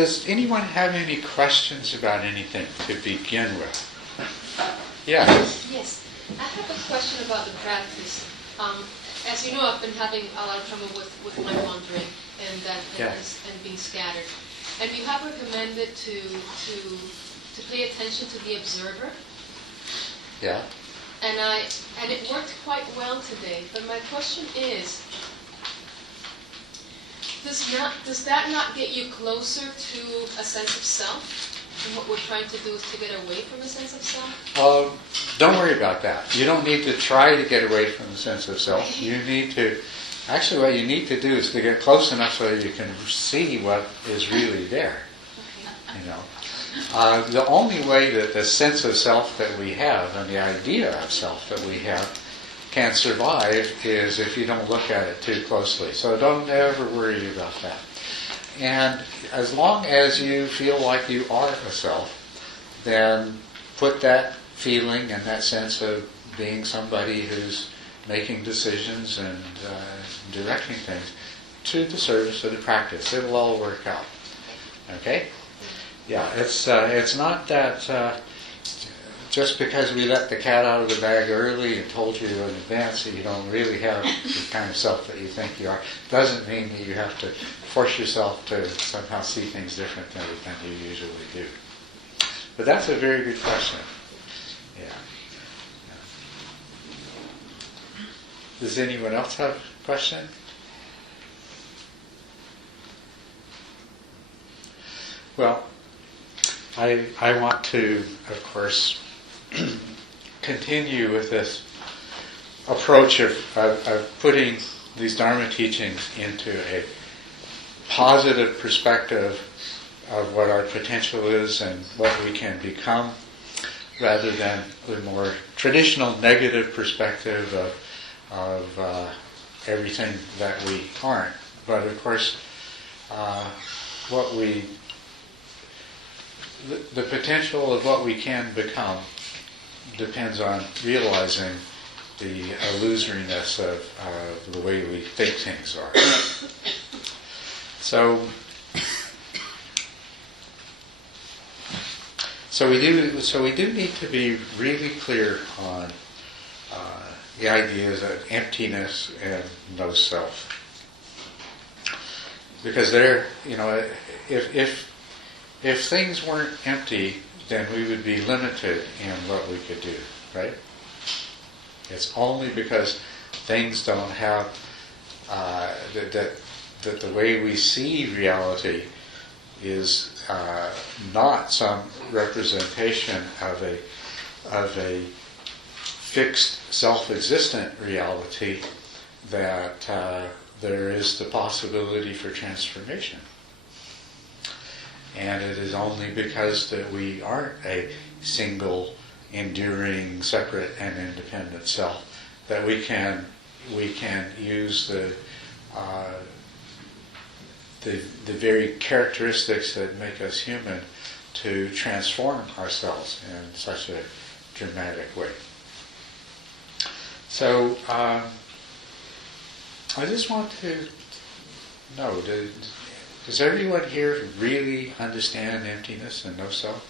does anyone have any questions about anything to begin with? Yes. Yes. I have a question about the practice. As you know, I've been having a lot of trouble with my wandering and being scattered. And you have recommended to pay attention to the observer. Yeah. And it worked quite well today. But my question is, does that not get you closer to a sense of self? And what we're trying to do is to get away from a sense of self? Don't worry about that. You don't need to try to get away from the sense of self. You need to, actually what you need to do is to get close enough so that you can see what is really there. You know, the only way that the sense of self that we have and the idea of self that we have can survive is if you don't look at it too closely. So don't ever worry about that. And as long as you feel like you are a self, then put that feeling and that sense of being somebody who's making decisions and directing things to the service of the practice. It'll all work out. Okay? Yeah, it's not that just because we let the cat out of the bag early and told you in advance that you don't really have the kind of self that you think you are, doesn't mean that you have to force yourself to somehow see things different than you usually do. But that's a very good question. Yeah. Does anyone else have a question? Well, I want to, of course, continue with this approach of putting these Dharma teachings into a positive perspective of what our potential is and what we can become, rather than the more traditional negative perspective of everything that we aren't. But of course, the potential of what we can become depends on realizing the illusoriness of the way we think things are. So we do need to be really clear on the ideas of emptiness and no self, because if things weren't empty, then we would be limited in what we could do, right? It's only because things don't have that the way we see reality is not some representation of a fixed self-existent reality, that there is the possibility for transformation. And it is only because that we aren't a single, enduring, separate and independent self that we can use the very characteristics that make us human to transform ourselves in such a dramatic way. So I just want to know, does everyone here really understand emptiness and no self?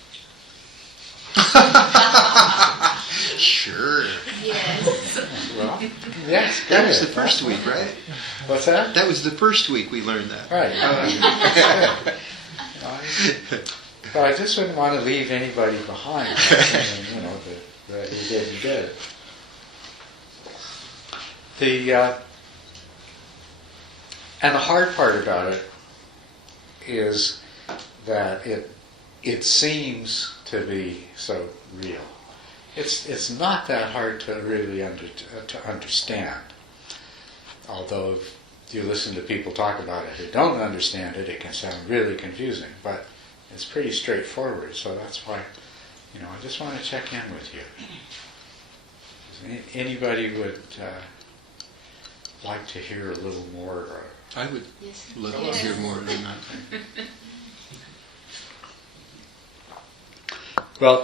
Sure. Yes. Well, yes, that was the first week, right? What's that? That was the first week we learned that. Right. But I just wouldn't want to leave anybody behind, that you didn't get it. And the hard part about it is that it seems to be so real. It's not that hard to really to understand. Although if you listen to people talk about it who don't understand it, it can sound really confusing. But it's pretty straightforward. So that's why, I just want to check in with you. Anybody would like to hear a little more? I would love to hear more than that. Well,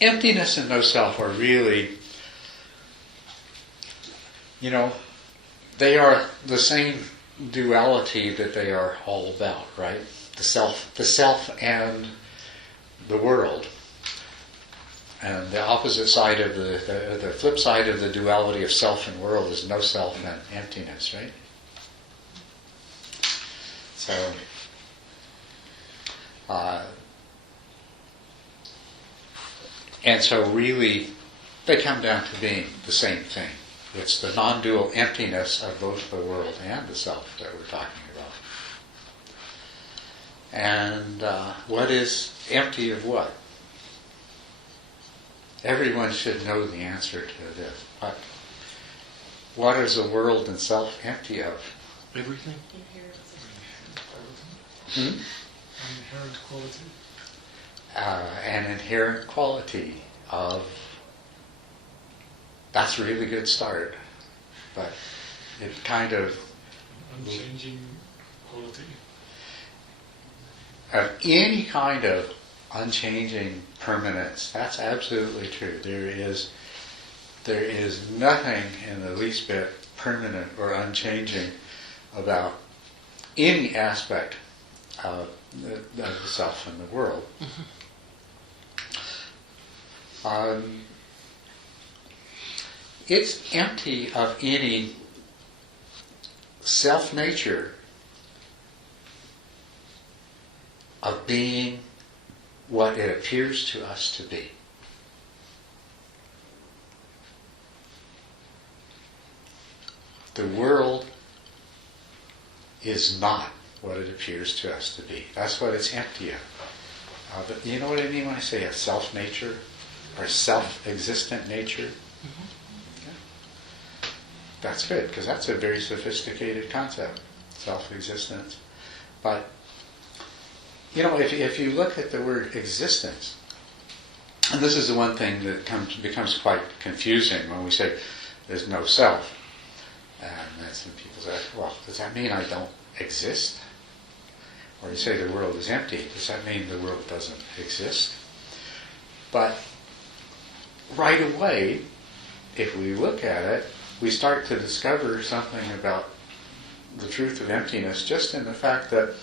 emptiness and no self are really, they are the same duality that they are all about, right? The self and the world. And the opposite side of the flip side of the duality of self and world is no self and emptiness, right? So, and so really, they come down to being the same thing. It's the non-dual emptiness of both the world and the self that we're talking about. And what is empty of what? Everyone should know the answer to this. What is the world and self empty of? Everything? Inherent quality? An inherent quality of... That's a really good start. But it kind of... Unchanging quality? Of any kind of unchanging permanence. That's absolutely true. There is nothing in the least bit permanent or unchanging about any aspect of the self and the world. It's empty of any self-nature of being what it appears to us to be. The world is not what it appears to us to be. That's what it's empty of. But you know what I mean when I say a self-nature or self-existent nature? Yeah. That's good, because that's a very sophisticated concept, self-existence. But you know, if you look at the word existence, and this is the one thing that becomes quite confusing when we say there's no self. And then some people say, well, does that mean I don't exist? Or you say the world is empty, does that mean the world doesn't exist? But right away, if we look at it, we start to discover something about the truth of emptiness just in the fact that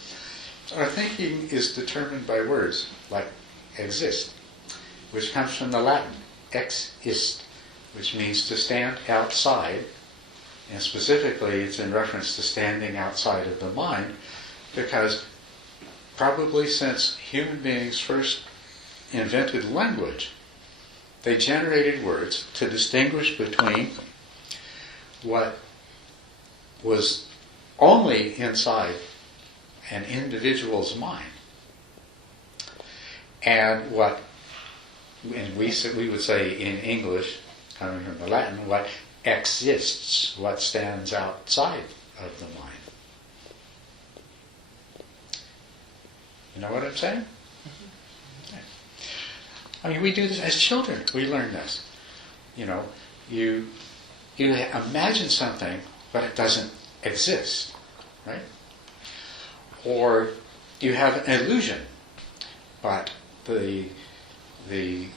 our thinking is determined by words like exist, which comes from the Latin ex ist, which means to stand outside, and specifically it's in reference to standing outside of the mind, because probably since human beings first invented language, they generated words to distinguish between what was only inside an individual's mind and what, and we would say in English, coming from the Latin, what exists, what stands outside of the mind. You know what I'm saying? Okay. I mean, we do this as children. We learn this. You know, you imagine something, but it doesn't exist, right? Or you have an illusion, but the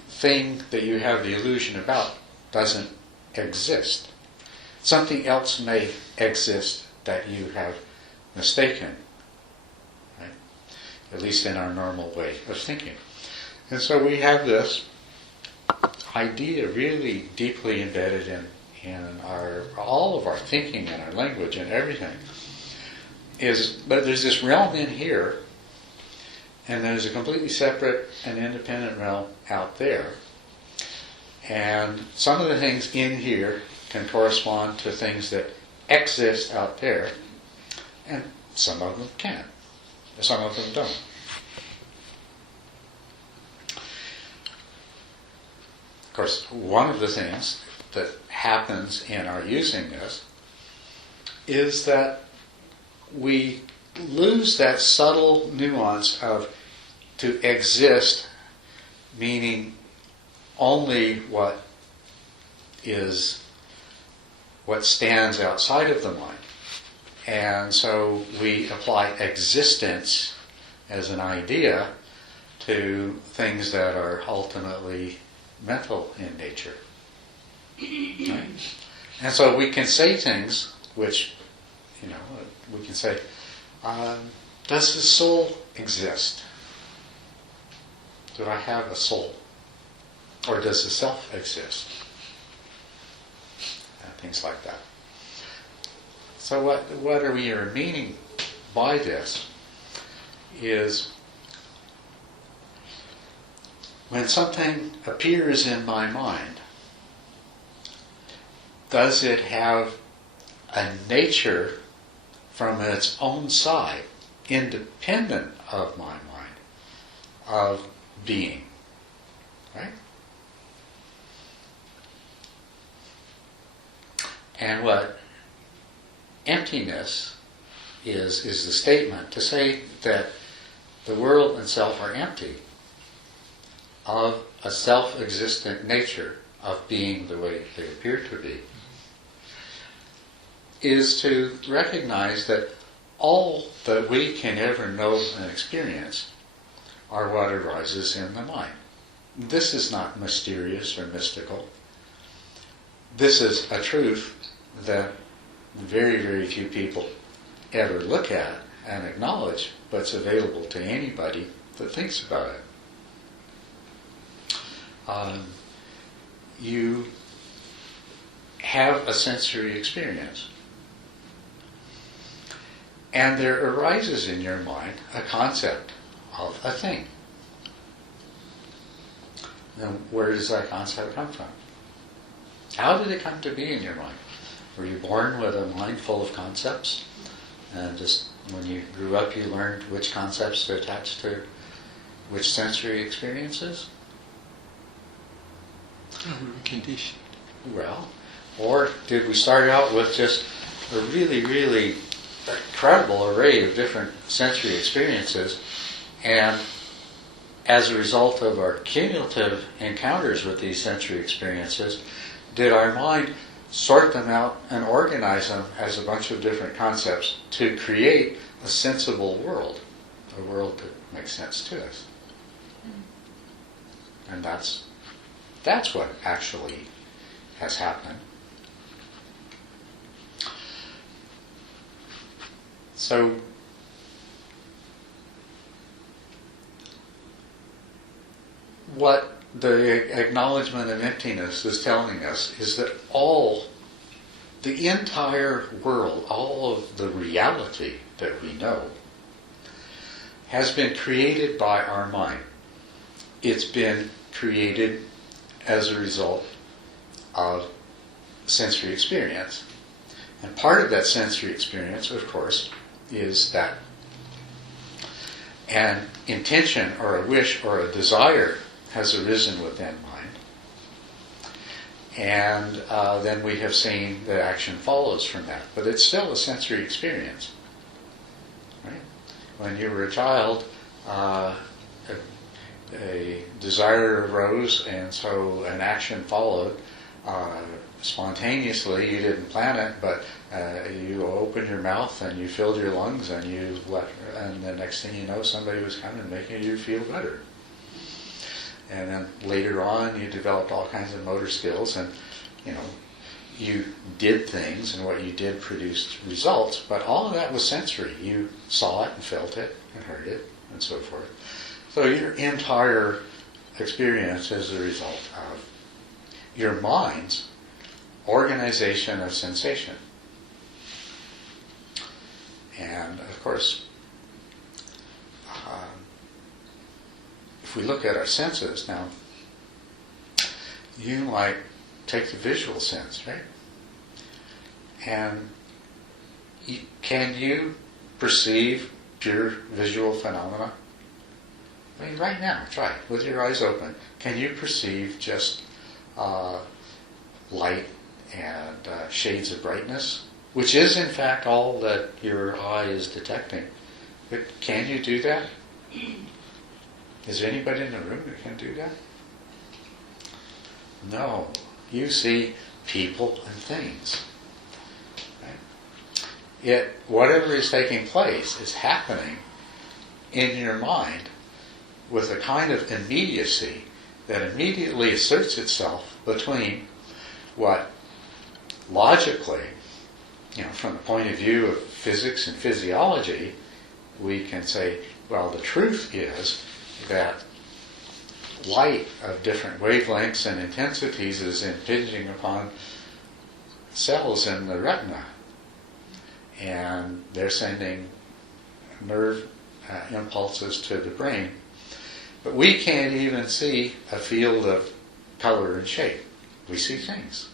thing that you have the illusion about doesn't exist. Something else may exist that you have mistaken, right? At least in our normal way of thinking. And so we have this idea really deeply embedded in all of our thinking and our language and everything. But there's this realm in here, and there's a completely separate and independent realm out there. And some of the things in here can correspond to things that exist out there, and some of them can. Some of them don't. Of course, one of the things that happens in our using this is that we lose that subtle nuance of to exist, meaning only what stands outside of the mind. And so we apply existence as an idea to things that are ultimately mental in nature. Right? And so we can say things which, we can say, does the soul exist? Do I have a soul? Or does the self exist? And things like that. So what are we meaning by this is when something appears in my mind, does it have a nature from its own side, independent of my mind, of being? Right? And what emptiness is the statement to say that the world and self are empty of a self-existent nature of being the way they appear to be, is to recognize that all that we can ever know and experience are what arises in the mind. This is not mysterious or mystical. This is a truth that very, very few people ever look at and acknowledge, but it's available to anybody that thinks about it. You have a sensory experience, and there arises in your mind a concept of a thing. Now, where does that concept come from? How did it come to be in your mind? Were you born with a mind full of concepts? And just when you grew up, you learned which concepts to attach to which sensory experiences? Oh, we were conditioned. Well, or did we start out with just a really, really incredible array of different sensory experiences, and as a result of our cumulative encounters with these sensory experiences, did our mind sort them out and organize them as a bunch of different concepts to create a sensible world, a world that makes sense to us? And that's what actually has happened. So what the acknowledgement of emptiness is telling us is that the entire world, all of the reality that we know, has been created by our mind. It's been created as a result of sensory experience. And part of that sensory experience, of course, is that an intention or a wish or a desire has arisen within mind. And then we have seen that action follows from that. But it's still a sensory experience. Right? When you were a child, a desire arose, and so an action followed spontaneously. You didn't plan it, but you opened your mouth and you filled your lungs, and and the next thing you know, somebody was coming and making you feel better. And then later on, you developed all kinds of motor skills, and you did things, and what you did produced results. But all of that was sensory. You saw it and felt it and heard it and so forth. So your entire experience is a result of your mind's organization of sensation. And of course, if we look at our senses now, you might take the visual sense, right? And can you perceive pure visual phenomena? I mean, right now, try it with your eyes open. Can you perceive just light and shades of brightness, which is in fact all that your eye is detecting? But can you do that? Is there anybody in the room that can do that? No. You see people and things. Right? Yet whatever is taking place is happening in your mind with a kind of immediacy that immediately asserts itself between what logically from the point of view of physics and physiology, we can say, well, the truth is that light of different wavelengths and intensities is impinging upon cells in the retina. And they're sending nerve impulses to the brain. But we can't even see a field of color and shape. We see things.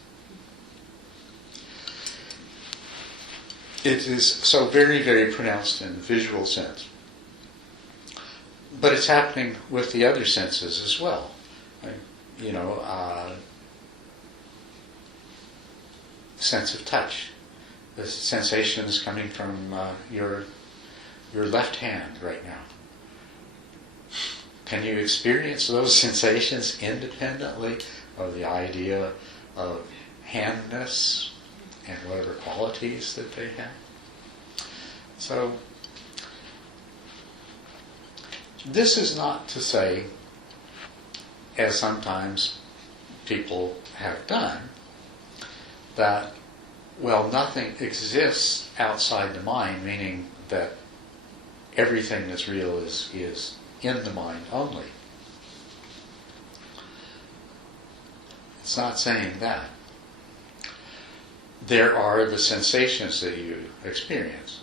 It is so very, very pronounced in the visual sense. But it's happening with the other senses as well. Sense of touch. The sensations coming from your left hand right now. Can you experience those sensations independently of the idea of handness and whatever qualities that they have? So, this is not to say, as sometimes people have done, that, well, nothing exists outside the mind, meaning that everything that's real is in the mind only. It's not saying that. There are the sensations that you experience.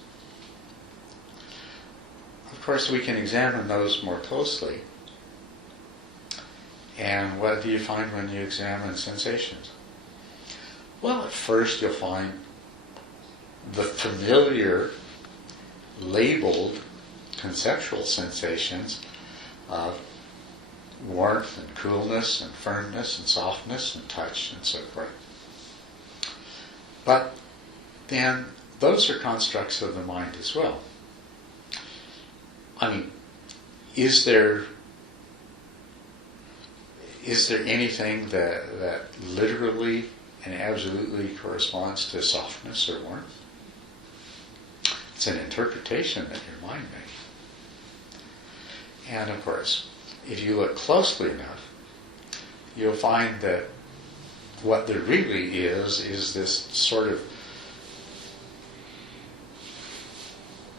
Of course, we can examine those more closely. And what do you find when you examine sensations? Well, at first you'll find the familiar, labeled, conceptual sensations of warmth and coolness and firmness and softness and touch and so forth. But then those are constructs of the mind as well. I mean, is there anything that literally and absolutely corresponds to softness or warmth? It's an interpretation that your mind makes. And of course, if you look closely enough, you'll find that what there really is this sort of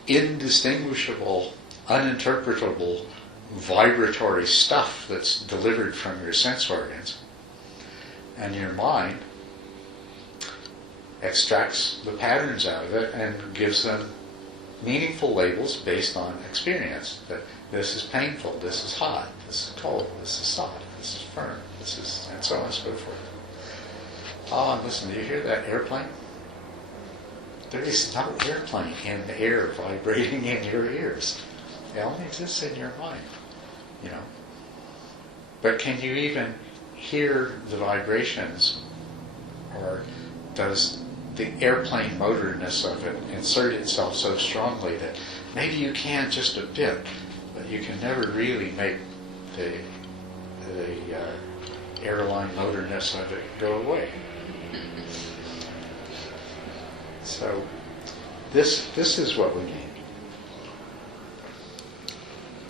indistinguishable, uninterpretable, vibratory stuff that's delivered from your sense organs, and your mind extracts the patterns out of it and gives them meaningful labels based on experience. That this is painful, this is hot, this is cold, this is soft, this is firm, this is, and so on and so forth. Oh, and listen, do you hear that airplane? There is no airplane in the air vibrating in your ears. It only exists in your mind, But can you even hear the vibrations, or does the airplane motorness of it insert itself so strongly that maybe you can just a bit, but you can never really make the airline motorness of it go away? So this is what we need.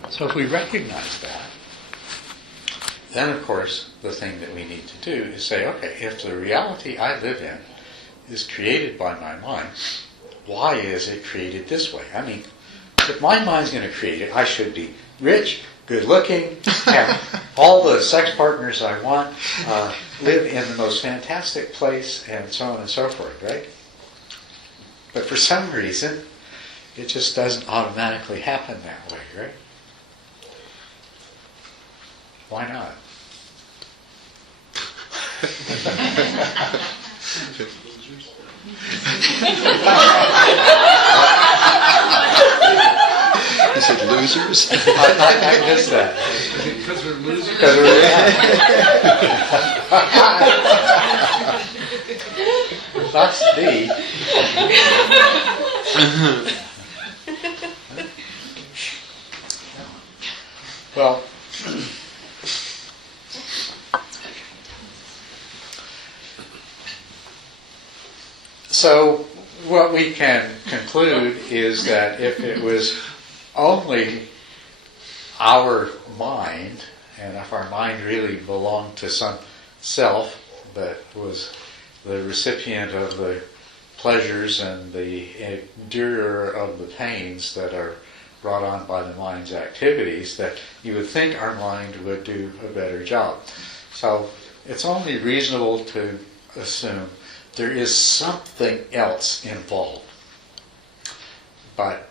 So if we recognize that, then of course the thing that we need to do is say, okay, if the reality I live in is created by my mind, why is it created this way? I mean, if my mind's going to create it, I should be rich, good looking, have all the sex partners I want, live in the most fantastic place, and so on and so forth, right? But for some reason, it just doesn't automatically happen that way, right? Why not? You said losers? I missed that. Because we're losing. Because we're Must be. Well, so what we can conclude is that if it was only our mind, and if our mind really belonged to some self that was the recipient of the pleasures and the endurer of the pains that are brought on by the mind's activities, that you would think our mind would do a better job. So it's only reasonable to assume there is something else involved. But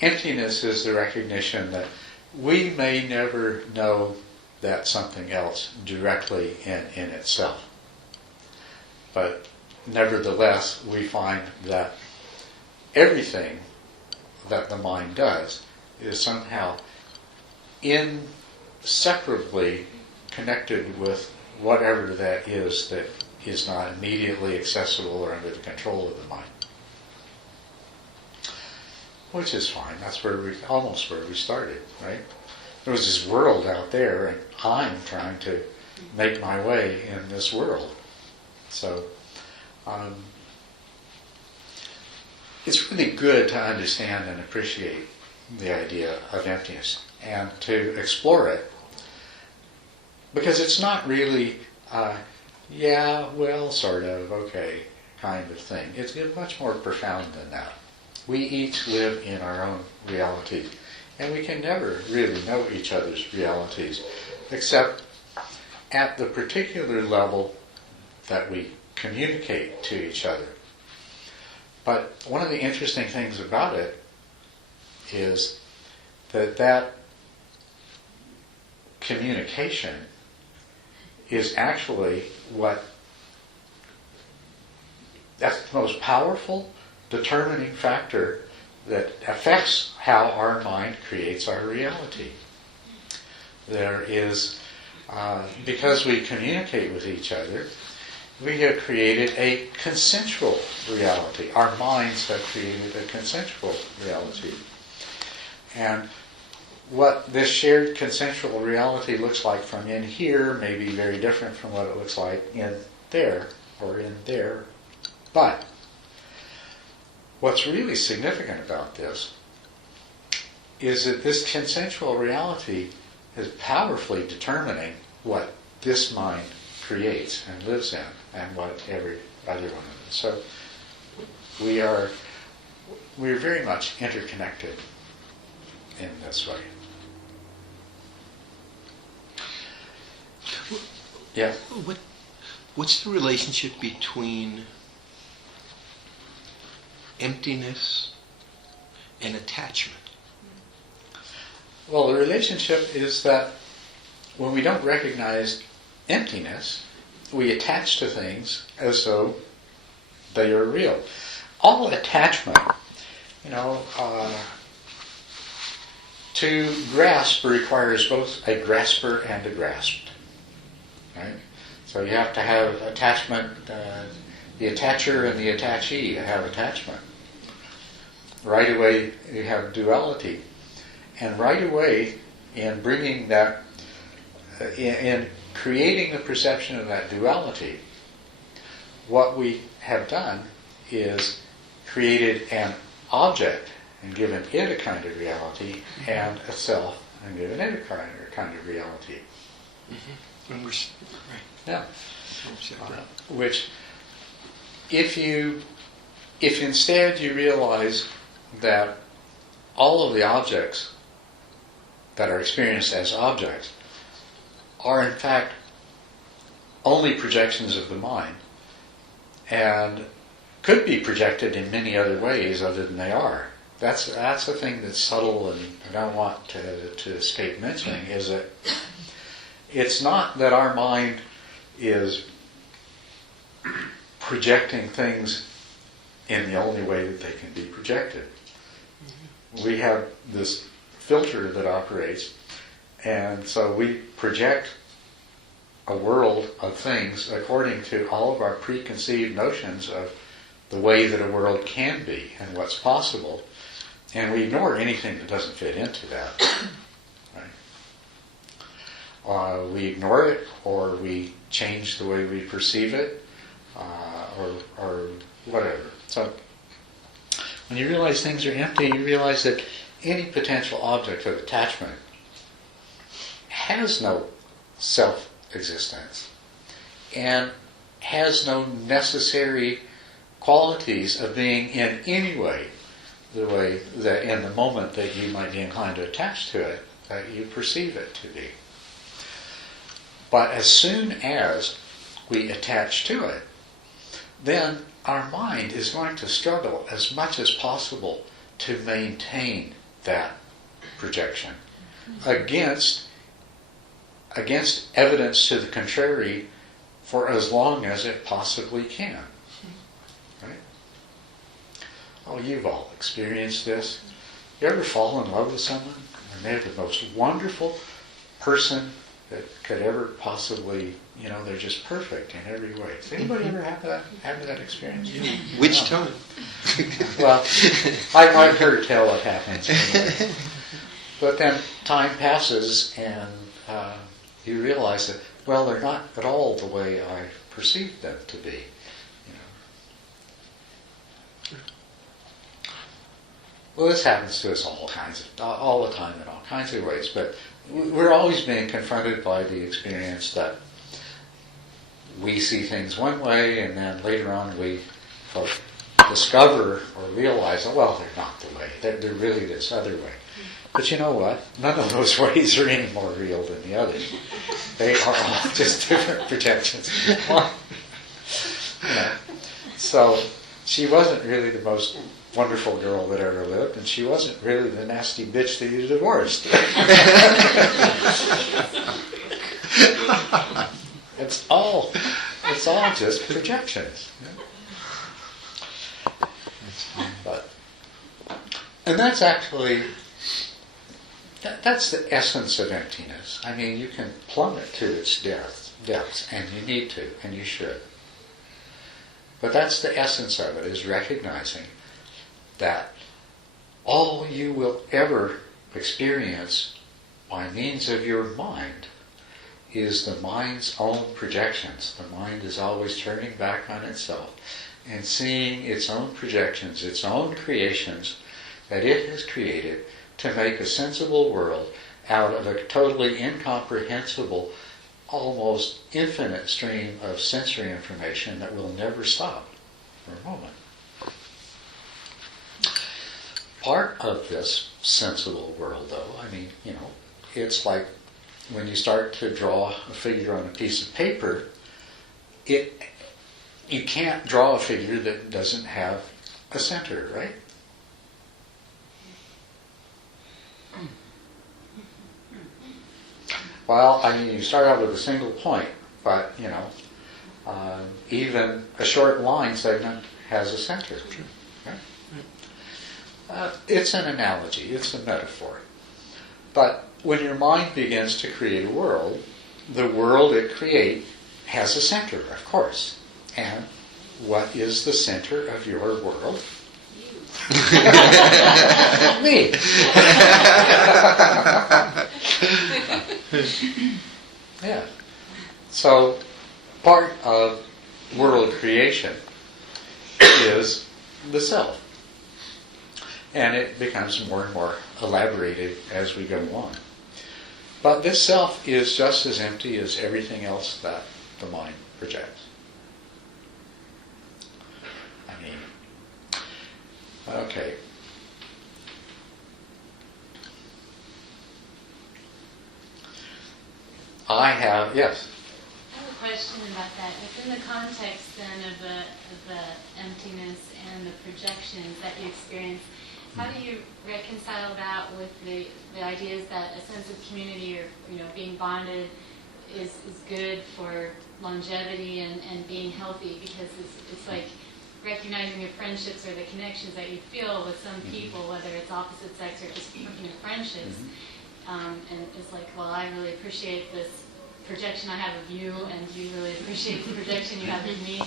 emptiness is the recognition that we may never know that something else directly in itself. But nevertheless, we find that everything that the mind does is somehow inseparably connected with whatever that is not immediately accessible or under the control of the mind. Which is fine. That's almost where we started, right? There was this world out there, and I'm trying to make my way in this world. So, it's really good to understand and appreciate the idea of emptiness and to explore it, because it's not really, yeah, well, sort of, okay, kind of thing. It's much more profound than that. We each live in our own realities, and we can never really know each other's realities, except at the particular level that we communicate to each other. But one of the interesting things about it is that communication is actually that's the most powerful determining factor that affects how our mind creates our reality. There is, because we communicate with each other, we have created a consensual reality. Our minds have created a consensual reality. And what this shared consensual reality looks like from in here may be very different from what it looks like in there or in there. But what's really significant about this is that this consensual reality is powerfully determining what this mind creates and lives in, and what every other one of us. So we're very much interconnected in this way. Yeah. What's the relationship between emptiness and attachment? Well, the relationship is that when we don't recognize emptiness, we attach to things as though they are real. All attachment, to grasp requires both a grasper and a grasped. Right? So you have to have attachment, the attacher and the attachee have attachment. Right away you have duality. And right away in bringing that, in creating the perception of that duality, what we have done is created an object and given it a kind of reality, and a self and given it a kind of reality. Mm-hmm. Right. Yeah. Which, if instead you realize that all of the objects that are experienced as objects are in fact only projections of the mind, and could be projected in many other ways other than they are. That's a thing that's subtle, and I don't want to escape mentioning, is that it's not that our mind is projecting things in the only way that they can be projected. We have this filter that operates, and so we project a world of things according to all of our preconceived notions of the way that a world can be and what's possible, and we ignore anything that doesn't fit into that. Right? We ignore it, or we change the way we perceive it, or whatever. So when you realize things are empty, you realize that any potential object of attachment has no self-existence and has no necessary qualities of being in any way, the way that in the moment that you might be inclined to attach to it, that you perceive it to be. But as soon as we attach to it, then our mind is going to struggle as much as possible to maintain that projection against evidence to the contrary for as long as it possibly can. Right? Oh, you've all experienced this. You ever fall in love with someone and they're the most wonderful person that could ever possibly, they're just perfect in every way. Does anybody ever have that experience? Which time? Well, I've heard tell what happens. But then time passes and you realize that, well, they're not at all the way I perceived them to be. Well, this happens to us all the time in all kinds of ways, but we're always being confronted by the experience that we see things one way, and then later on we discover or realize, well, they're not the way. They're really this other way. But you know what? None of those ways are any more real than the others. They are all just different projections. So she wasn't really the most wonderful girl that ever lived, and she wasn't really the nasty bitch that you divorced. It's all just projections. And that's actually, that's the essence of emptiness. I mean, you can plumb it to its depths, and you need to, and you should. But that's the essence of it, is recognizing that all you will ever experience by means of your mind is the mind's own projections. The mind is always turning back on itself and seeing its own projections, its own creations that it has created to make a sensible world out of a totally incomprehensible, almost infinite stream of sensory information that will never stop for a moment. Part of this sensible world, though, it's like when you start to draw a figure on a piece of paper, you can't draw a figure that doesn't have a center, right? Well, you start out with a single point, but, even a short line segment has a center. Right? It's an analogy, it's a metaphor. But when your mind begins to create a world, the world it creates has a center, of course. And what is the center of your world? Me. Yeah. So part of world creation is the self. And it becomes more and more elaborated as we go on. But this self is just as empty as everything else that the mind projects. Okay. Yes. I have a question about that. Within the context then of the emptiness and the projections that you experience, how do you reconcile that with the ideas that a sense of community or being bonded is good for longevity and being healthy? Because it's like recognizing your friendships or the connections that you feel with some people, whether it's opposite sex or just friendships. And it's like, well, I really appreciate this projection I have of you, and you really appreciate the projection you have of me.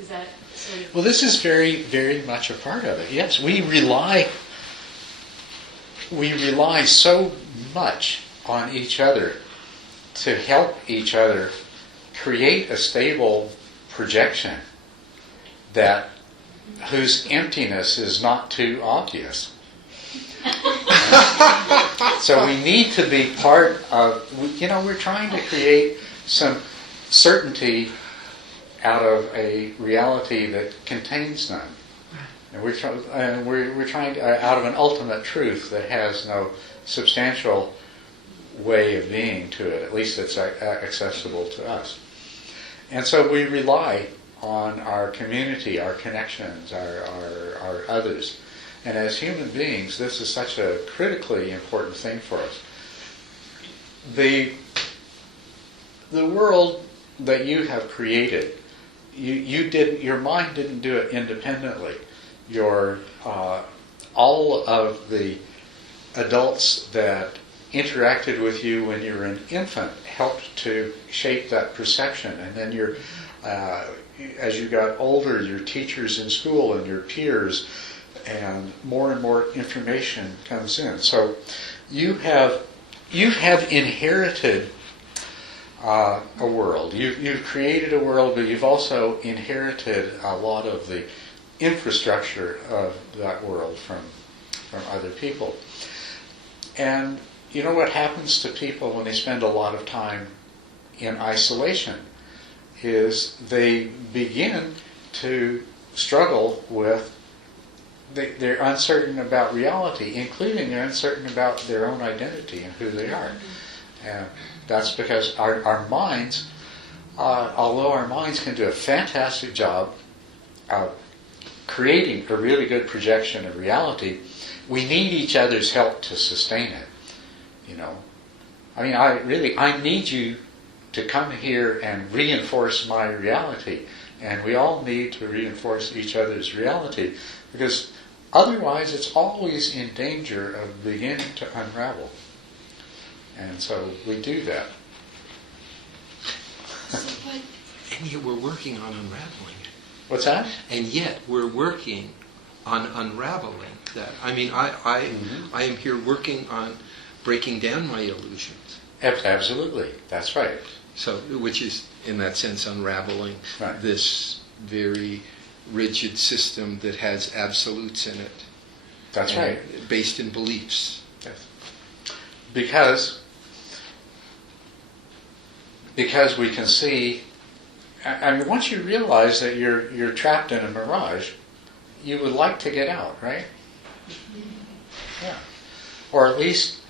Is that sort of... Well, this is very, very much a part of it. Yes, we rely so much on each other to help each other create a stable projection that whose emptiness is not too obvious. So we need to be part of, we're trying to create some certainty out of a reality that contains none. And we're trying to, out of an ultimate truth that has no substantial way of being to it, at least that's accessible to us. And so we rely on our community, our connections, our others. And as human beings, this is such a critically important thing for us. The world that you have created, your mind didn't do it independently. All of the adults that interacted with you when you were an infant helped to shape that perception, and then as you got older, your teachers in school and your peers, and more information comes in. So you have inherited a world. You've created a world, but you've also inherited a lot of the infrastructure of that world from other people. And you know what happens to people when they spend a lot of time in isolation is they begin to struggle with, they're uncertain about reality, including they're uncertain about their own identity and who they are. And that's because our minds, although our minds can do a fantastic job of creating a really good projection of reality, we need each other's help to sustain it. You know, I mean, I need you to come here and reinforce my reality, and we all need to reinforce each other's reality, because otherwise it's always in danger of beginning to unravel. And so we do that. And yet we're working on unraveling it. What's that? And yet we're working on unraveling that. I mean, I am here working on breaking down my illusions. Absolutely, that's right. So, which is, in that sense, unraveling Right. this very rigid system that has absolutes in it. That's right. Based in beliefs. Yes. Because we can see, I mean, once you realize that you're trapped in a mirage, you would like to get out, right? Yeah. Or at least,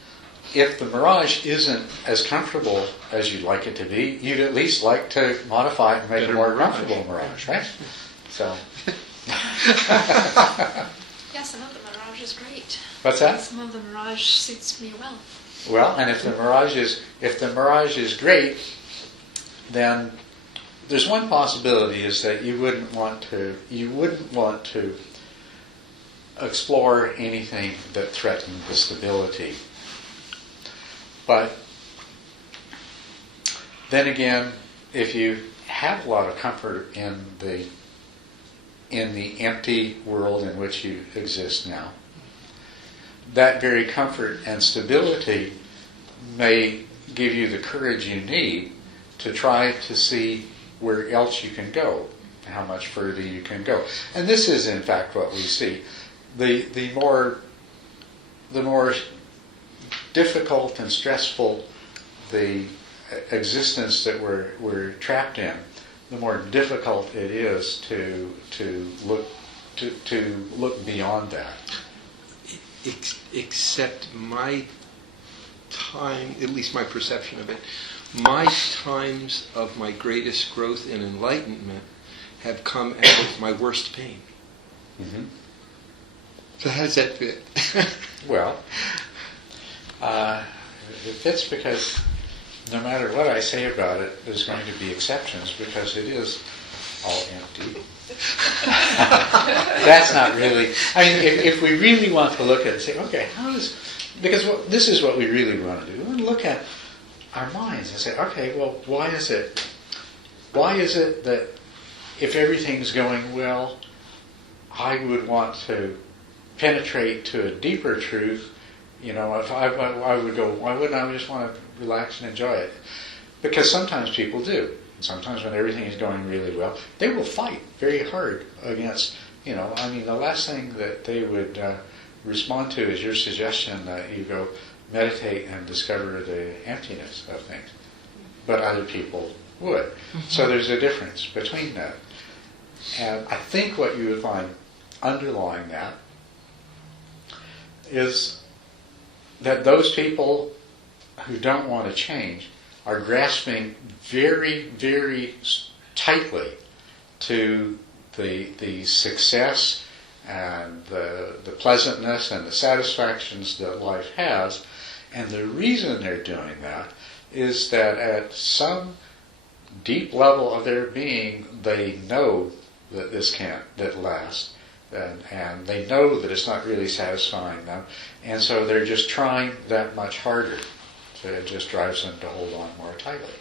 if the mirage isn't as comfortable as you'd like it to be, you'd at least like to modify it and make it a more comfortable mirage, right? So. Yeah, some of the mirage is great. What's that? Some of the mirage suits me well. Well, and if the mirage is great, then there's one possibility is that you wouldn't want to explore anything that threatened the stability. But then again, if you have a lot of comfort in the empty world in which you exist now, that very comfort and stability may give you the courage you need to try to see where else you can go, how much further you can go. And this is in fact what we see. The more difficult and stressful the existence that we're trapped in, the more difficult it is to look beyond that. Except my time, at least my perception of it, my times of my greatest growth and enlightenment have come out of my worst pain. Mm-hmm. So how does that fit? Well, it fits because no matter what I say about it, there's going to be exceptions because it is all empty. That's not really. I mean, if we really want to look at it and say, okay, because this is what we really want to do. We want to look at our minds and say, okay, well, why is it that if everything's going well, I would want to penetrate to a deeper truth? You know, if I would go, why wouldn't I just want to relax and enjoy it? Because sometimes people do. Sometimes when everything is going really well, they will fight very hard against, you know, I mean, the last thing that they would respond to is your suggestion that you go meditate and discover the emptiness of things. But other people would. So there's a difference between that. And I think what you would find underlying that is that those people who don't want to change are grasping very, very tightly to the success and the pleasantness and the satisfactions that life has. And the reason they're doing that is that at some deep level of their being, they know that this can't last. And they know that it's not really satisfying them. And so they're just trying that much harder. So it just drives them to hold on more tightly.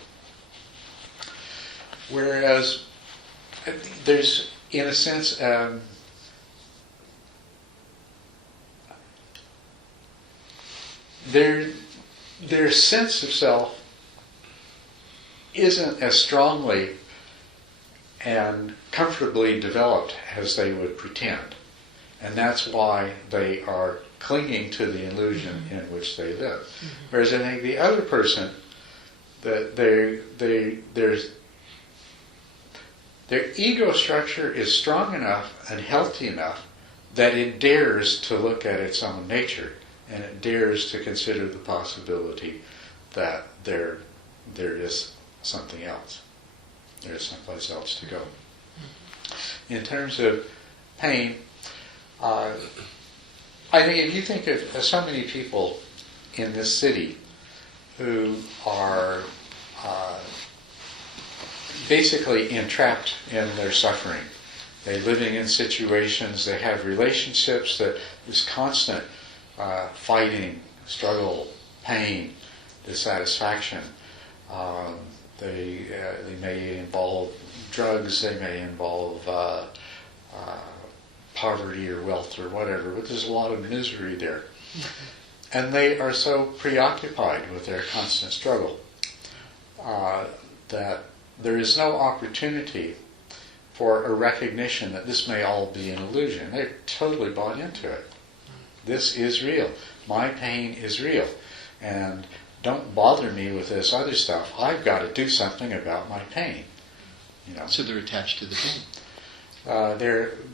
Whereas there's, in a sense, their sense of self isn't as strongly and comfortably developed as they would pretend. And that's why they are clinging to the illusion in which they live. Whereas I think the other person, that their ego structure is strong enough and healthy enough that it dares to look at its own nature, and it dares to consider the possibility that there is something else. There's someplace else to go. In terms of pain, I think if you think of so many people in this city who are basically entrapped in their suffering. They're living in situations, they have relationships that is constant fighting, struggle, pain, dissatisfaction. They may involve drugs, they may involve poverty or wealth or whatever, but there's a lot of misery there. And they are so preoccupied with their constant struggle that there is no opportunity for a recognition that this may all be an illusion. They're totally bought into it. This is real. My pain is real. And don't bother me with this other stuff. I've got to do something about my pain. You know. So they're attached to the pain.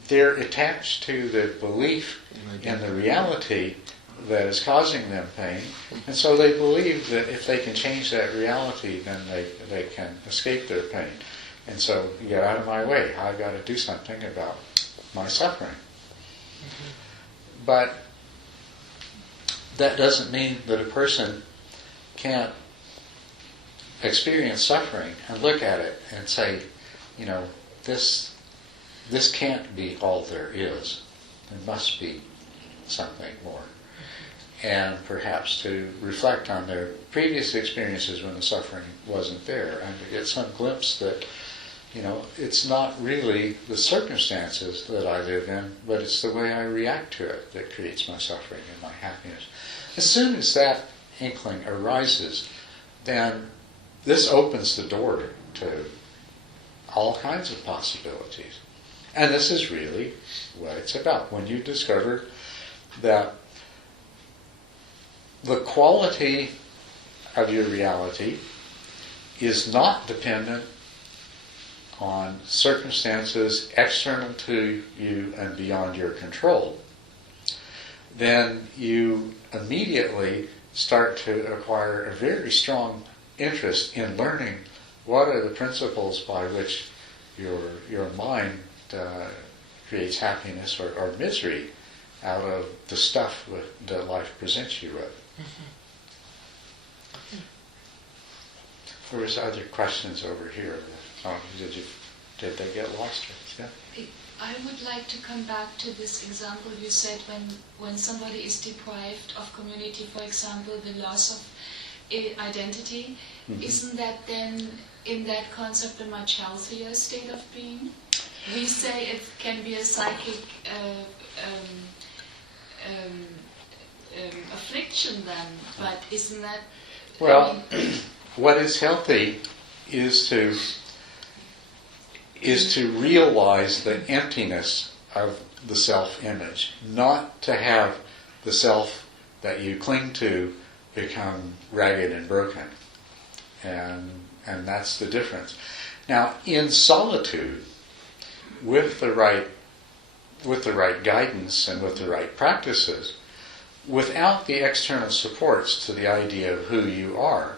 They're attached to the belief in the reality that is causing them pain, and so they believe that if they can change that reality, then they can escape their pain. And so, get out of my way. I've got to do something about my suffering. But that doesn't mean that a person can't experience suffering and look at it and say, you know, this can't be all there is. There must be something more. And perhaps to reflect on their previous experiences when the suffering wasn't there, and to get some glimpse that, you know, it's not really the circumstances that I live in, but it's the way I react to it that creates my suffering and my happiness. As soon as that inkling arises, then this opens the door to all kinds of possibilities. And this is really what it's about. When you discover that the quality of your reality is not dependent on circumstances external to you and beyond your control, then you immediately start to acquire a very strong interest in learning what are the principles by which your mind creates happiness or misery out of the stuff that life presents you with. There was other questions over here. Oh, did they get lost? Yeah. I would like to come back to this example you said when somebody is deprived of community, for example, the loss of identity. Mm-hmm. Isn't that then, in that concept, a much healthier state of being? We say it can be a psychic affliction then, but isn't that... Well, what is healthy is to realize the emptiness of the self-image, not to have the self that you cling to become ragged and broken. and that's the difference. Now, in solitude, with the right guidance and with the right practices, without the external supports to the idea of who you are,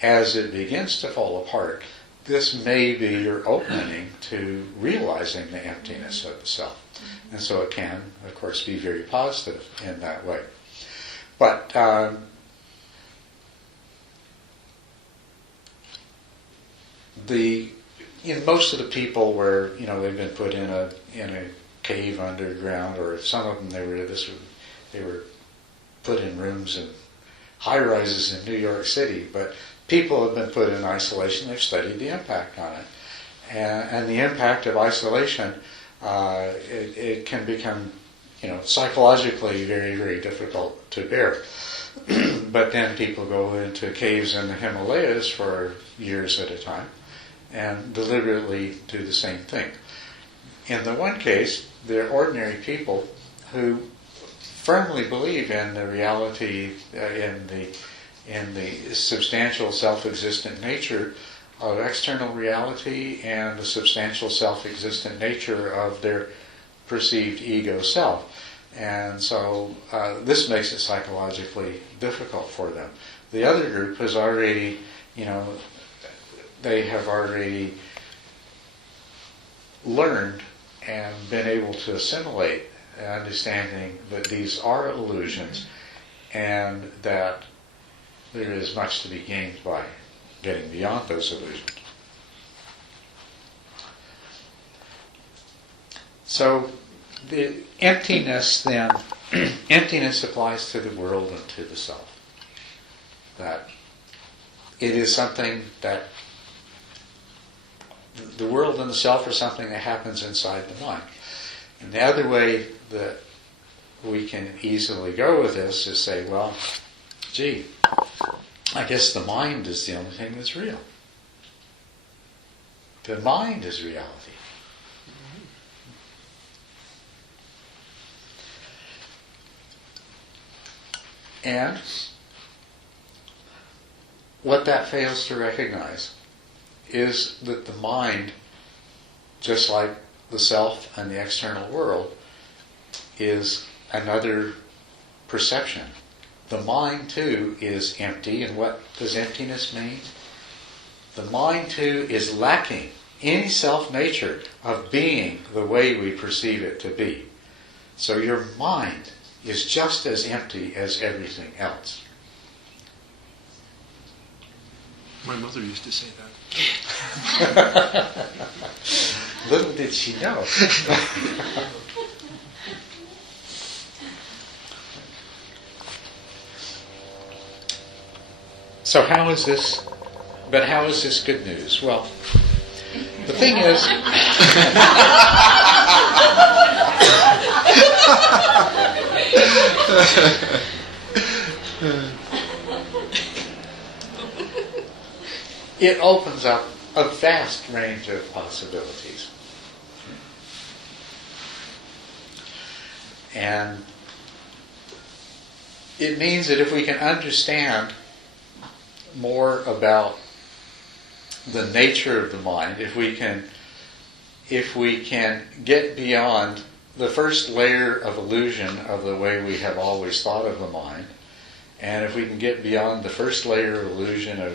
as it begins to fall apart, this may be your opening to realizing the emptiness of the self. And so it can, of course, be very positive in that way. But in most of the people where they've been put in a cave underground, or some of them they were put in rooms in high rises in New York City, but people have been put in isolation. They've studied the impact on it, and the impact of isolation. It can become, psychologically very, very difficult to bear. But then people go into caves in the Himalayas for years at a time and deliberately do the same thing. In the one case, they're ordinary people who firmly believe in the reality, in the substantial self-existent nature of external reality and the substantial self-existent nature of their perceived ego self. And so this makes it psychologically difficult for them. The other group has already, they have already learned and been able to assimilate understanding that these are illusions and that there is much to be gained by getting beyond those illusions. So the emptiness then, emptiness applies to the world and to the self. That it is something that the world and the self are something that happens inside the mind. And the other way that we can easily go with this is say, well, gee, I guess the mind is the only thing that's real. The mind is reality. And what that fails to recognize is that the mind, just like the self and the external world, is another perception. The mind, too, is empty. And what does emptiness mean? The mind, too, is lacking any self-nature of being the way we perceive it to be. So your mind is just as empty as everything else. My mother used to say that. Little did she know. So how is this good news? Well, the thing is, it opens up a vast range of possibilities. And it means that if we can understand more about the nature of the mind, if we can get beyond the first layer of illusion of the way we have always thought of the mind, and if we can get beyond the first layer of illusion of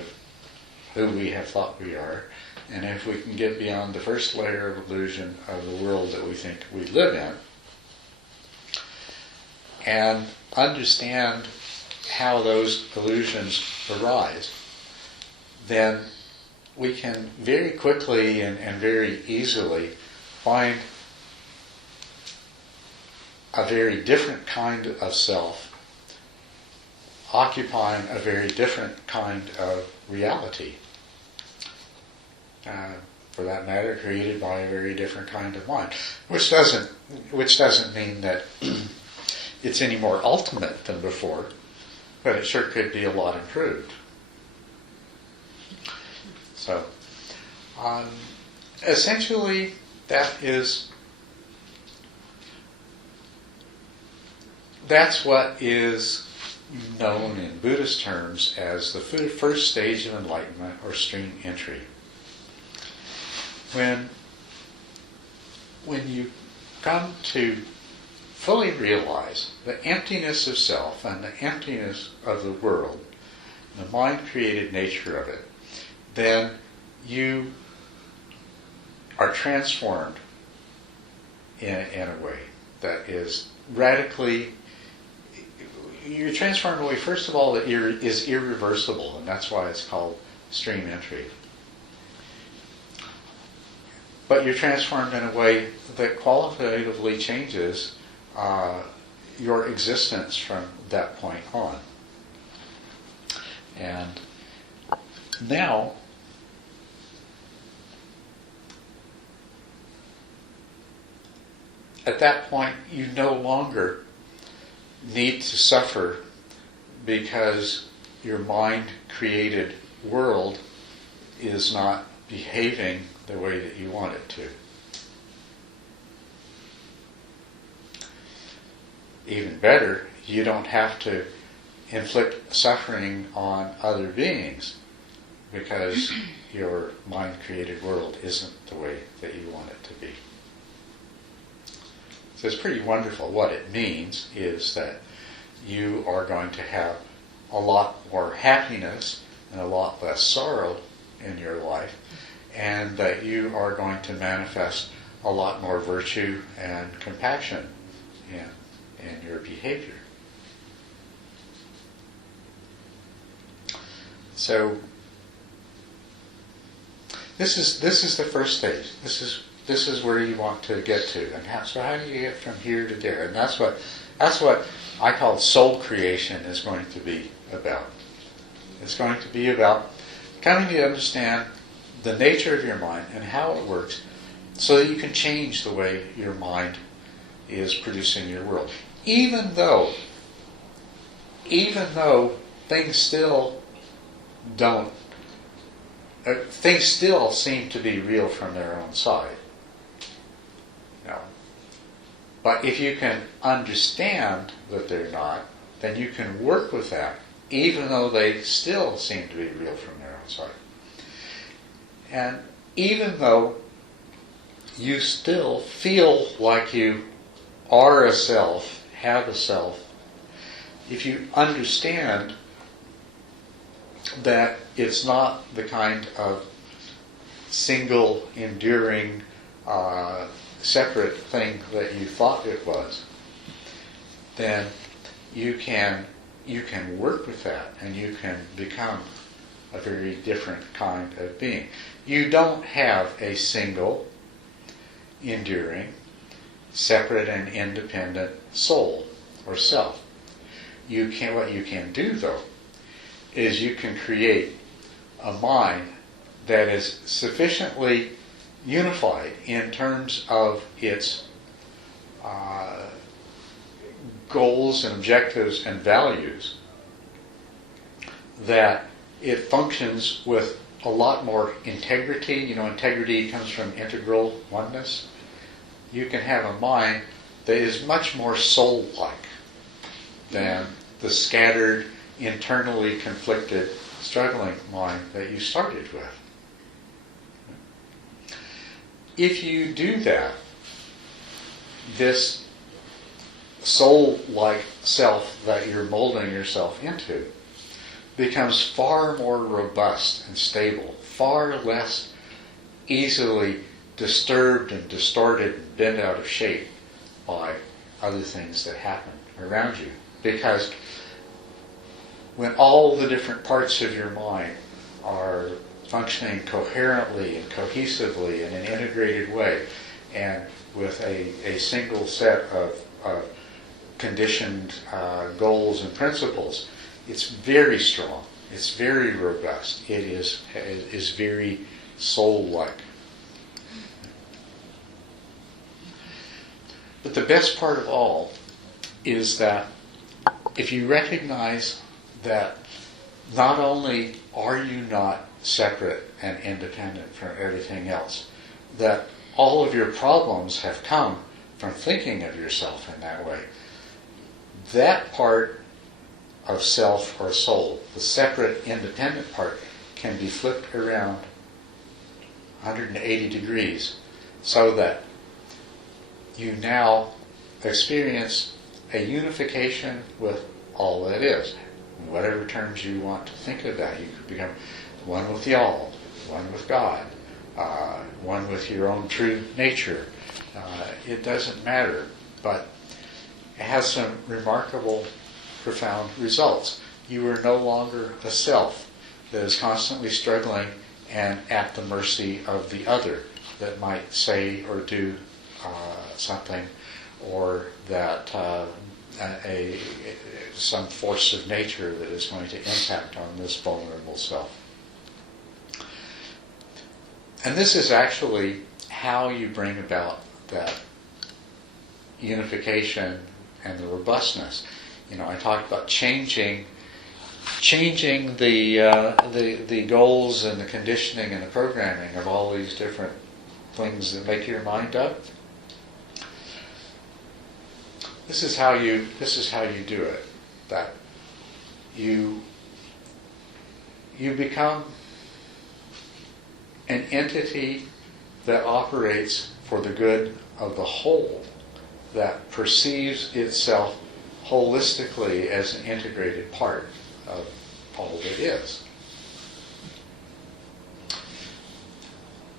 who we have thought we are, and if we can get beyond the first layer of illusion of the world that we think we live in, and understand how those illusions arise, then we can very quickly and very easily find a very different kind of self occupying a very different kind of reality. For that matter, created by a very different kind of mind, which doesn't mean that it's any more ultimate than before, but it sure could be a lot improved. So, essentially, that's what is known in Buddhist terms as the first stage of enlightenment or stream entry. When you come to fully realize the emptiness of self and the emptiness of the world, the mind-created nature of it, then you are transformed in a way that is radically, you're transformed in a way, first of all, that is irreversible, and that's why it's called stream entry. But you're transformed in a way that qualitatively changes your existence from that point on. And now, at that point, you no longer need to suffer because your mind-created world is not behaving the way that you want it to. Even better, you don't have to inflict suffering on other beings because your mind-created world isn't the way that you want it to be. So it's pretty wonderful. What it means is that you are going to have a lot more happiness and a lot less sorrow in your life, and that you are going to manifest a lot more virtue and compassion in your behavior. So this is the first stage. This is where you want to get to, and how do you get from here to there? And that's what I call soul creation is going to be about. It's going to be about coming to understand the nature of your mind and how it works, so that you can change the way your mind is producing your world. Even though things still seem to be real from their own side. But if you can understand that they're not, then you can work with that, even though they still seem to be real from their own side. And even though you still feel like you are a self, have a self, if you understand that it's not the kind of single, enduring, separate thing that you thought it was, then you can work with that and you can become a very different kind of being. You don't have a single, enduring, separate and independent soul or self. What you can do, though, is you can create a mind that is sufficiently unified in terms of its goals and objectives and values, that it functions with a lot more integrity. Integrity comes from integral oneness. You can have a mind that is much more soul-like than the scattered, internally conflicted, struggling mind that you started with. If you do that, this soul-like self that you're molding yourself into becomes far more robust and stable, far less easily disturbed and distorted and bent out of shape by other things that happen around you. Because when all the different parts of your mind are functioning coherently and cohesively in an integrated way, and with a single set of conditioned goals and principles, it's very strong, it's very robust, it is very soul-like. But the best part of all is that if you recognize that not only are you not separate and independent from everything else, that all of your problems have come from thinking of yourself in that way, that part of self or soul. The separate, independent part can be flipped around 180 degrees so that you now experience a unification with all that is. In whatever terms you want to think of that, you could become one with the all, one with God, one with your own true nature. It doesn't matter, but it has some remarkable, profound results. You are no longer a self that is constantly struggling and at the mercy of the other that might say or do something, or that some force of nature that is going to impact on this vulnerable self. And this is actually how you bring about that unification and the robustness. I talked about changing the goals and the conditioning and the programming of all these different things that make your mind up. This is how you do it. That you become an entity that operates for the good of the whole, that perceives itself holistically as an integrated part of all that is.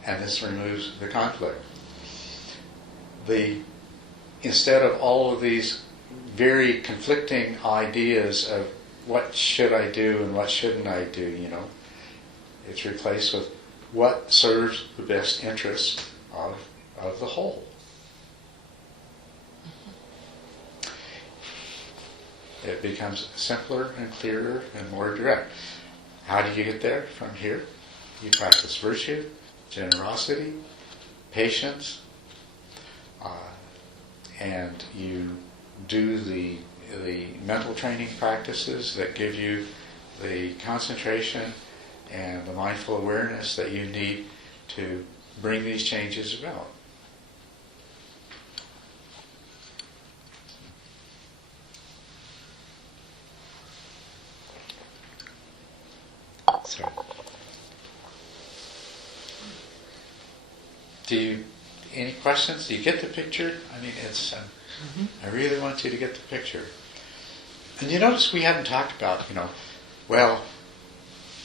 And this removes the conflict. Instead of all of these very conflicting ideas of what should I do and what shouldn't I do, it's replaced with what serves the best interests of the whole. It becomes simpler and clearer and more direct. How do you get there? From here, you practice virtue, generosity, patience, and you do the mental training practices that give you the concentration and the mindful awareness that you need to bring these changes about. Sorry. Any questions? Do you get the picture? I mean, it's. I really want you to get the picture. And you notice we haven't talked about, well,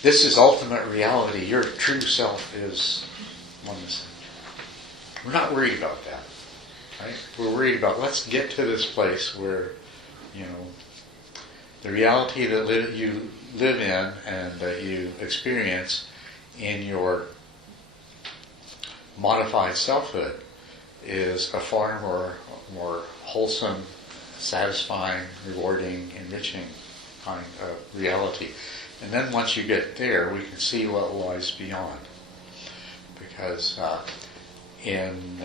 this is ultimate reality. Your true self is oneness. We're not worried about that, right? We're worried about let's get to this place where, the reality that you live in and that you experience in your modified selfhood is a far more wholesome, satisfying, rewarding, enriching kind of reality. And then once you get there, we can see what lies beyond. Because in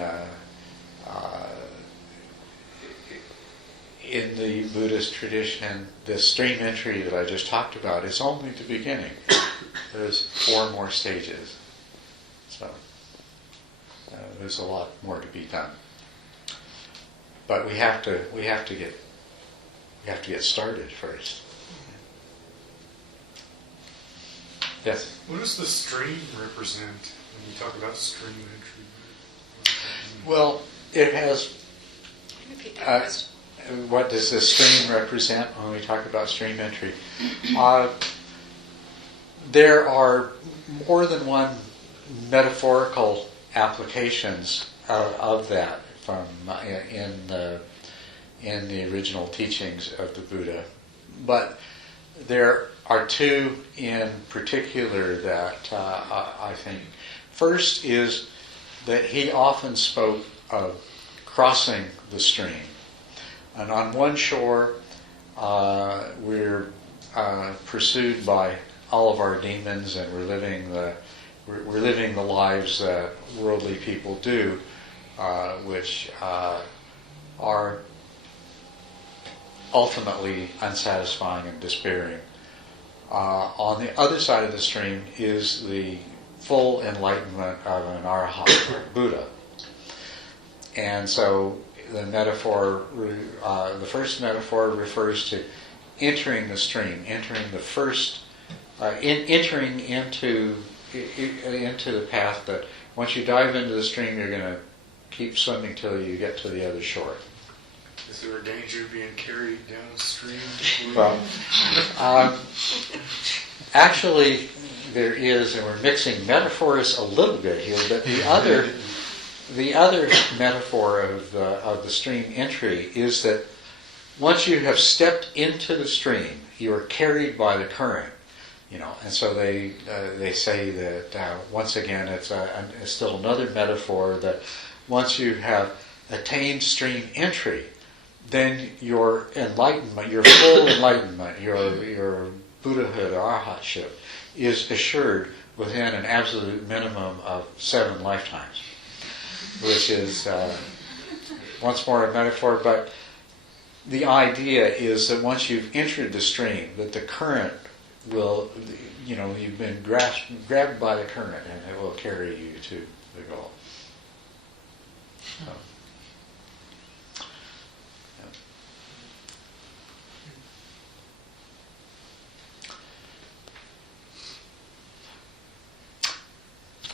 the Buddhist tradition, the stream entry that I just talked about is only the beginning. There's 4 more stages. So there's a lot more to be done. But we have to get started first. Yes. What does the stream represent when you talk about stream entry? Well, it has. Repeat that question. What does the stream represent when we talk about stream entry? There are more than one metaphorical applications of that from in the original teachings of the Buddha, but there are 2 in particular that I think. First is that he often spoke of crossing the stream. And on one shore, we're pursued by all of our demons, and we're living the lives that worldly people do, which are ultimately unsatisfying and despairing. On the other side of the stream is the full enlightenment of an arhat, Buddha. And so the metaphor, the first metaphor refers to entering the stream, entering the first, entering into the path that once you dive into the stream, you're going to keep swimming till you get to the other shore. Is there a danger of being carried downstream? Well, actually, there is, and we're mixing metaphors a little bit here, but the other metaphor of the stream entry is that once you have stepped into the stream, you are carried by the current. And so they say that once again, it's still another metaphor that once you have attained stream entry, then your enlightenment, your full enlightenment, your Buddhahood, arhatship, is assured within an absolute minimum of 7 lifetimes, which is once more a metaphor, but the idea is that once you've entered the stream, that the current will, you've been grabbed by the current and it will carry you to the goal. So,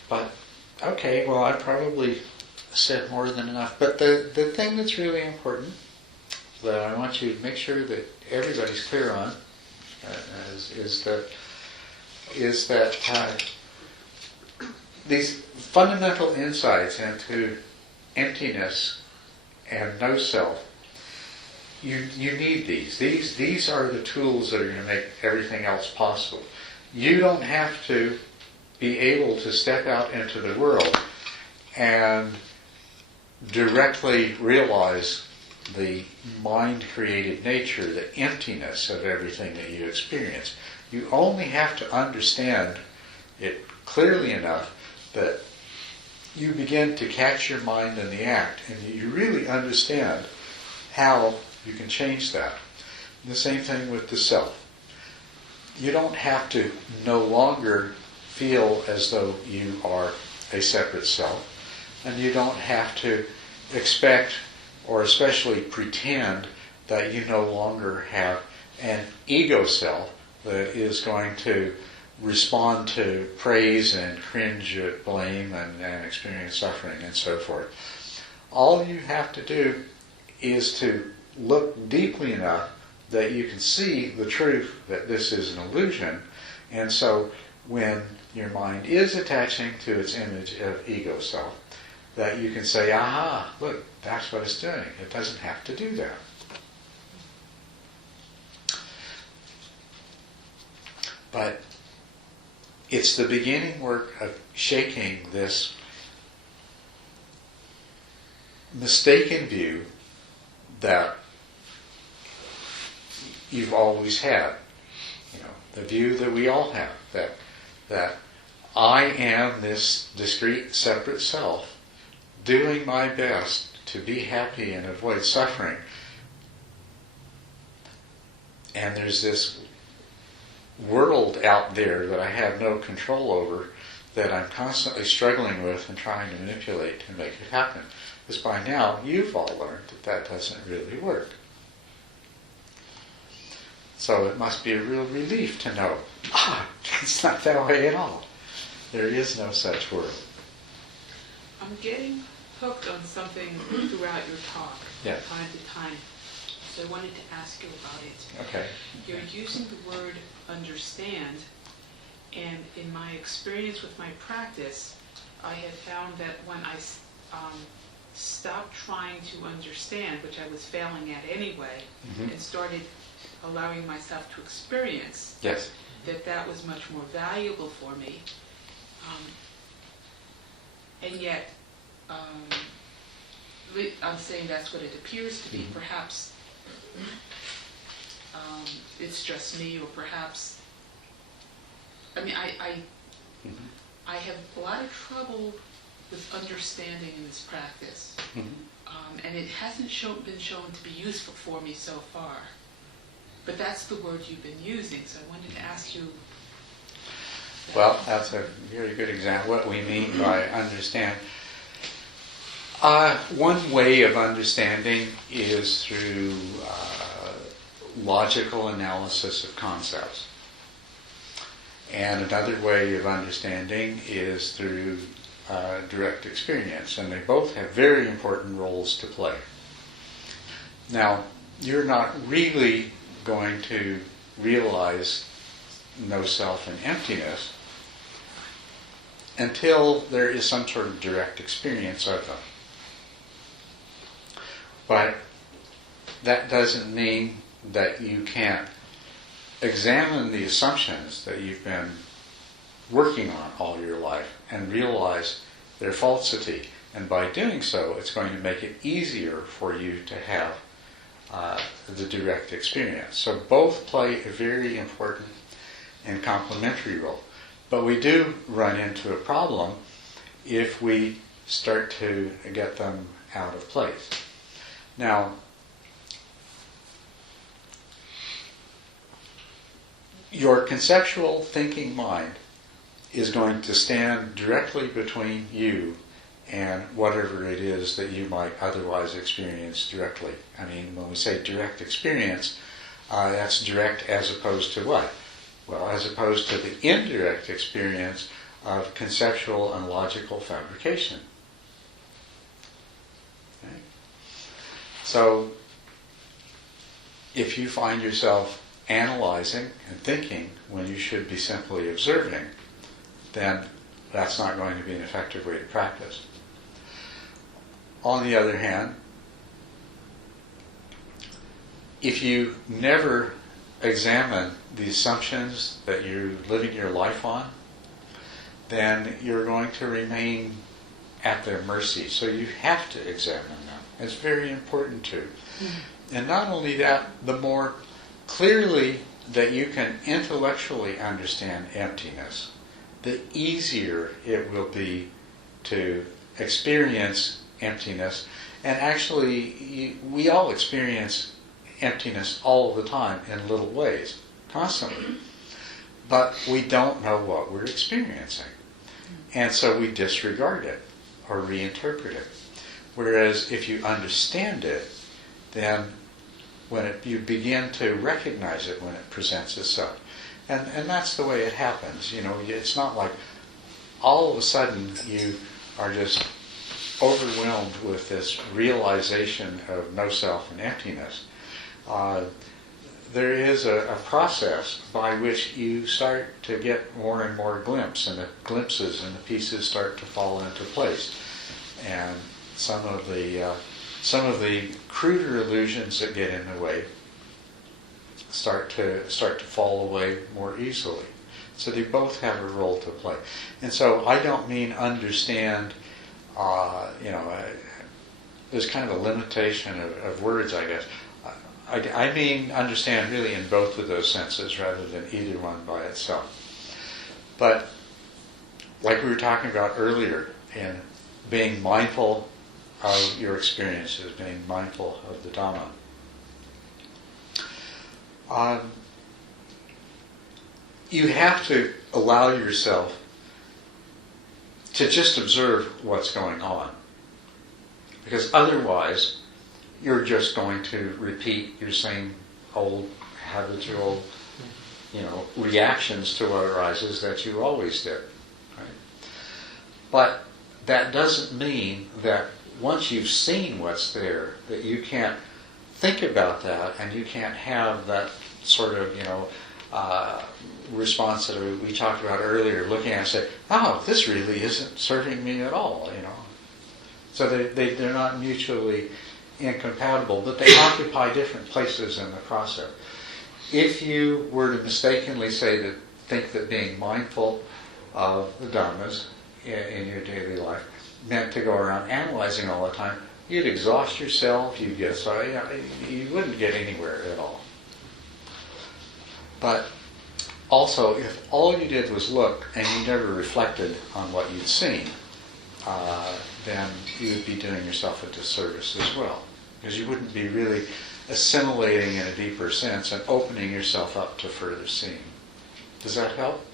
But, okay, well, I probably said more than enough. But the thing that's really important that I want you to make sure that everybody's clear on is that these fundamental insights into emptiness and no self, you need these. These are the tools that are going to make everything else possible. You don't have to be able to step out into the world and directly realize the mind-created nature, the emptiness of everything that you experience. You only have to understand it clearly enough that you begin to catch your mind in the act, and you really understand how you can change that. The same thing with the self. You don't have to no longer feel as though you are a separate self, and you don't have to expect or especially pretend that you no longer have an ego self that is going to respond to praise and cringe at blame and experience suffering and so forth. All you have to do is to look deeply enough that you can see the truth that this is an illusion, and so when your mind is attaching to its image of ego self, that you can say, aha, look, that's what it's doing. It doesn't have to do that. But it's the beginning work of shaking this mistaken view that you've always had. The view that we all have, that I am this discrete, separate self, doing my best to be happy and avoid suffering. And there's this world out there that I have no control over, that I'm constantly struggling with and trying to manipulate to make it happen. Because by now, you've all learned that doesn't really work. So it must be a real relief to know, it's not that way at all. There is no such world. I'm getting hooked on something throughout your talk, Yes. time to time. So I wanted to ask you about it. Okay. You're using the word understand, and in my experience with my practice, I have found that when I stopped trying to understand, which I was failing at anyway, and started allowing myself to experience, Yes. that was much more valuable for me. And yet, I'm saying that's what it appears to be. Perhaps it's just me, or perhaps, I mean, I have a lot of trouble with understanding in this practice, and it hasn't been shown to be useful for me so far. But that's the word you've been using, so I wanted to ask you. Well, that's a very good example. What we mean by understand. One way of understanding is through logical analysis of concepts. And another way of understanding is through direct experience, and they both have very important roles to play. Now, you're not really going to realize no self and emptiness until there is some sort of direct experience of them. But that doesn't mean that you can't examine the assumptions that you've been working on all your life and realize their falsity. And by doing so, it's going to make it easier for you to have the direct experience. So both play a very important and complementary role. But we do run into a problem if we start to get them out of place. Now, your conceptual thinking mind is going to stand directly between you and whatever it is that you might otherwise experience directly. I mean, when we say direct experience, that's direct as opposed to what? Well, as opposed to the indirect experience of conceptual and logical fabrication. Okay? So, if you find yourself analyzing and thinking when you should be simply observing, then that's not going to be an effective way to practice. On the other hand, if you never examine the assumptions that you're living your life on, then you're going to remain at their mercy. So you have to examine them. It's very important to. Mm-hmm. And not only that, the more clearly that you can intellectually understand emptiness, the easier it will be to experience emptiness. And actually, we all experience emptiness all the time in little ways, constantly. But we don't know what we're experiencing. And so we disregard it or reinterpret it. Whereas if you understand it, then when you begin to recognize it when it presents itself. And that's the way it happens. You know, it's not like all of a sudden you are just overwhelmed with this realization of no self and emptiness. There is a process by which you start to get more and more glimpses, and the glimpses and the pieces start to fall into place. And some of the cruder illusions that get in the way start to fall away more easily. So they both have a role to play. And so I don't mean understand, there's kind of a limitation of words, I guess. I mean understand really in both of those senses rather than either one by itself. But like we were talking about earlier, in being mindful of your experiences, being mindful of the Dhamma. You have to allow yourself to just observe what's going on. Because otherwise, you're just going to repeat your same old habitual, reactions to what arises that you always did. Right? But that doesn't mean that once you've seen what's there, that you can't think about that and you can't have that sort of, response that we talked about earlier, looking at it and say, oh, this really isn't serving me at all, So they're not mutually incompatible, but they occupy different places in the process. If you were to mistakenly think that being mindful of the Dhammas in your daily life meant to go around analyzing all the time, you'd exhaust yourself, you wouldn't get anywhere at all. But also, if all you did was look and you never reflected on what you'd seen, then you would be doing yourself a disservice as well. Because you wouldn't be really assimilating in a deeper sense and opening yourself up to further seeing. Does that help?